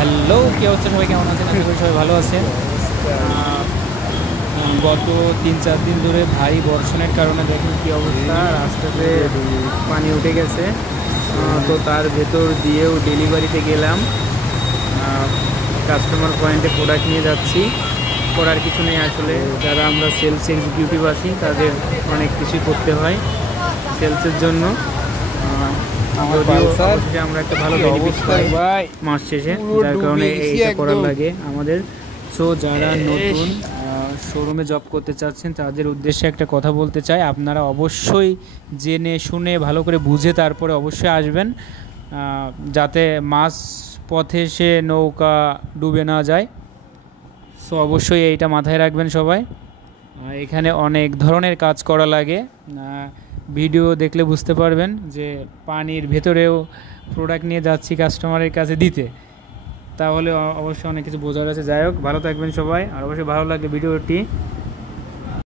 Hello, কী অবস্থা? সবাই কেমন আছেন? আশা করি সবাই ভালো আছেন। গত 3-4 দিন ধরে ভারী বর্ষণের কারণে দেখুন কী অবস্থা, রাস্তাতে পানি উঠে গেছে। তো তার ভেতর দিয়েও ডেলিভারিতে গেলাম, কাস্টমার পয়েন্টে প্রোডাক্ট নিয়ে যাচ্ছি। করার কিছু নেই আসলে, যারা আমরা সেলস এক্সিকিউটিভ আছি তাদের অনেক কিছুই করতে হয় সেলসের জন্য। আমরা একটা ভালো বেনিফিট পাই মাস শেষে, যার কারণে এইটা করার লাগে আমাদের। সো যারা নতুন শোরুমে জব করতে চাচ্ছেন তাদের উদ্দেশ্যে একটা কথা বলতে চাই, আপনারা অবশ্যই জেনে শুনে ভালো করে বুঝে তারপরে অবশ্যই আসবেন, যাতে মাঝ পথে সে নৌকা ডুবে না যায়। সো অবশ্যই এইটা মাথায় রাখবেন সবাই। এখানে অনেক ধরনের কাজ করা লাগে, ভিডিও দেখলে বুঝতে পারবেন যে পানির ভেতরেও প্রোডাক্ট নিয়ে যাচ্ছি কাস্টমারের কাছে দিতে, তাহলে অবশ্যই অনেক কিছু বোঝার আছে। যাই হোক, ভালো থাকবেন সবাই, আর অবশ্যই ভালো লাগলে ভিডিওটি